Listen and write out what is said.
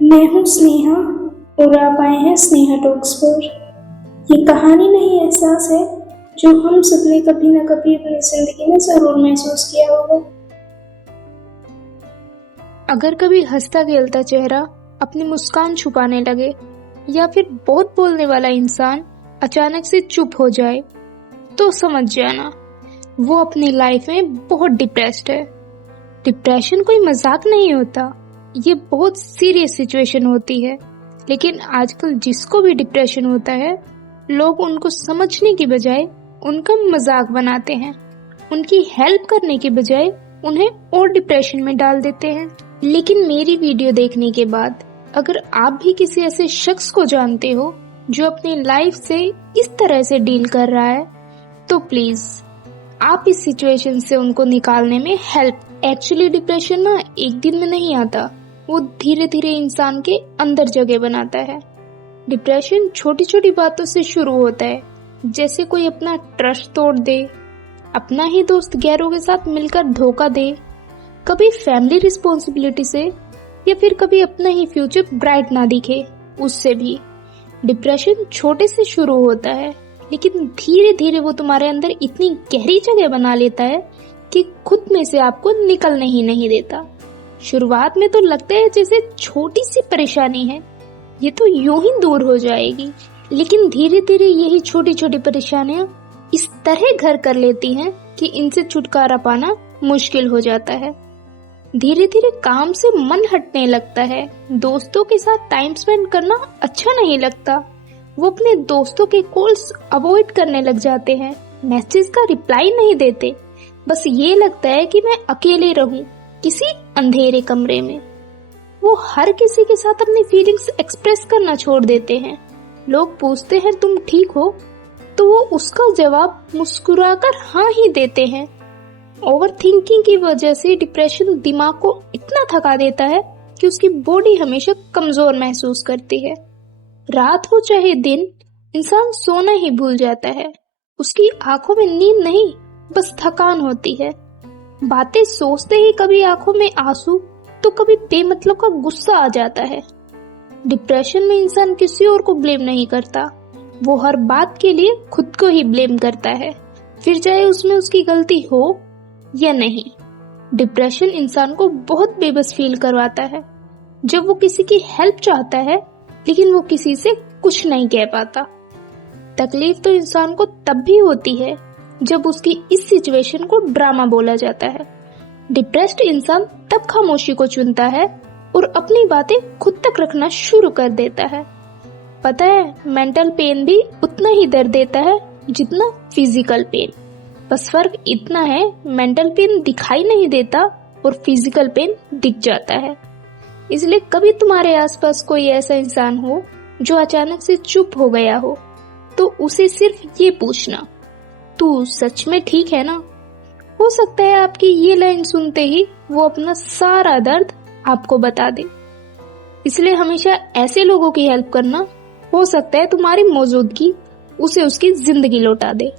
मैं हूँ स्नेहा और आप आए हैं स्नेहा टॉक्स पर। ये कहानी नहीं, एहसास है जो हम सबने कभी न कभी अपनी जिंदगी में जरूर महसूस किया होगा। अगर कभी हंसता खेलता चेहरा अपनी मुस्कान छुपाने लगे या फिर बहुत बोलने वाला इंसान अचानक से चुप हो जाए, तो समझ जाना वो अपनी लाइफ में बहुत डिप्रेस्ड है। डिप्रेशन कोई मजाक नहीं होता, ये बहुत सीरियस सिचुएशन होती है। लेकिन आजकल जिसको भी डिप्रेशन होता है, लोग उनको समझने की बजाय उनका मजाक बनाते हैं, उनकी हेल्प करने के बजाय उन्हें और डिप्रेशन में डाल देते हैं। लेकिन मेरी वीडियो देखने के बाद अगर आप भी किसी ऐसे शख्स को जानते हो जो अपनी लाइफ से इस तरह से डील कर रहा है, तो प्लीज आप इस सिचुएशन से उनको निकालने में हेल्प। एक्चुअली डिप्रेशन ना एक दिन में नहीं आता, वो धीरे धीरे इंसान के अंदर जगह बनाता है। डिप्रेशन छोटी छोटी बातों से शुरू होता है, जैसे कोई अपना ट्रस्ट तोड़ दे, अपना ही दोस्त गैरों के साथ मिलकर धोखा दे, कभी फैमिली रिस्पॉन्सिबिलिटी से, या फिर कभी अपना ही फ्यूचर ब्राइट ना दिखे उससे भी। डिप्रेशन छोटे से शुरू होता है, लेकिन धीरे धीरे वो तुम्हारे अंदर इतनी गहरी जगह बना लेता है कि खुद में से आपको निकलने ही नहीं देता। शुरुआत में तो लगता है जैसे छोटी सी परेशानी है, ये तो यूं ही दूर हो जाएगी, लेकिन धीरे धीरे यही छोटी छोटी परेशानियां इस तरह घर कर लेती हैं कि इनसे छुटकारा पाना मुश्किल हो जाता है। धीरे धीरे काम से मन हटने लगता है, दोस्तों के साथ टाइम स्पेंड करना अच्छा नहीं लगता, वो अपने दोस्तों के कॉल्स अवॉइड करने लग जाते हैं, मैसेज का रिप्लाई नहीं देते, बस ये लगता है कि मैं अकेले रहूं किसी अंधेरे कमरे में। वो हर किसी के साथ अपनी फीलिंग्स एक्सप्रेस करना छोड़ देते हैं। लोग पूछते हैं तुम ठीक हो, तो वो उसका जवाब मुस्कुराकर हाँ ही देते हैं। ओवर थिंकिंग की वजह से डिप्रेशन दिमाग को इतना थका देता है कि उसकी बॉडी हमेशा कमजोर महसूस करती है। रात हो चाहे दिन, इंसान सोना ही भूल जाता है। उसकी आंखों में नींद नहीं, बस थकान होती है। बातें सोचते ही कभी आंखों में आंसू, तो कभी बेमतलब का गुस्सा आ जाता है। डिप्रेशन में इंसान किसी और को ब्लेम नहीं करता, वो हर बात के लिए खुद को ही ब्लेम करता है, फिर चाहे उसमें उसकी गलती हो या नहीं। डिप्रेशन इंसान को बहुत बेबस फील करवाता है। जब वो किसी की हेल्प चाहता है, लेकिन वो किसी से कुछ नहीं कह पाता। तकलीफ तो इंसान को तब भी होती है जब उसकी इस सिचुएशन को ड्रामा बोला जाता है। डिप्रेस्ड इंसान तब खामोशी को चुनता है और अपनी बातें खुद तक रखना शुरू कर देता है। पता है, मेंटल पेन भी उतना ही दर्द देता है जितना फिजिकल पेन, बस फर्क इतना है मेंटल पेन दिखाई नहीं देता और फिजिकल पेन दिख जाता है। इसलिए कभी तुम्हारे आसपास कोई ऐसा इंसान हो जो अचानक से चुप हो गया हो, तो उसे सिर्फ ये पूछना, तू सच में ठीक है ना? हो सकता है आपकी ये लाइन सुनते ही वो अपना सारा दर्द आपको बता दे। इसलिए हमेशा ऐसे लोगों की हेल्प करना, हो सकता है तुम्हारी मौजूदगी उसे उसकी जिंदगी लौटा दे।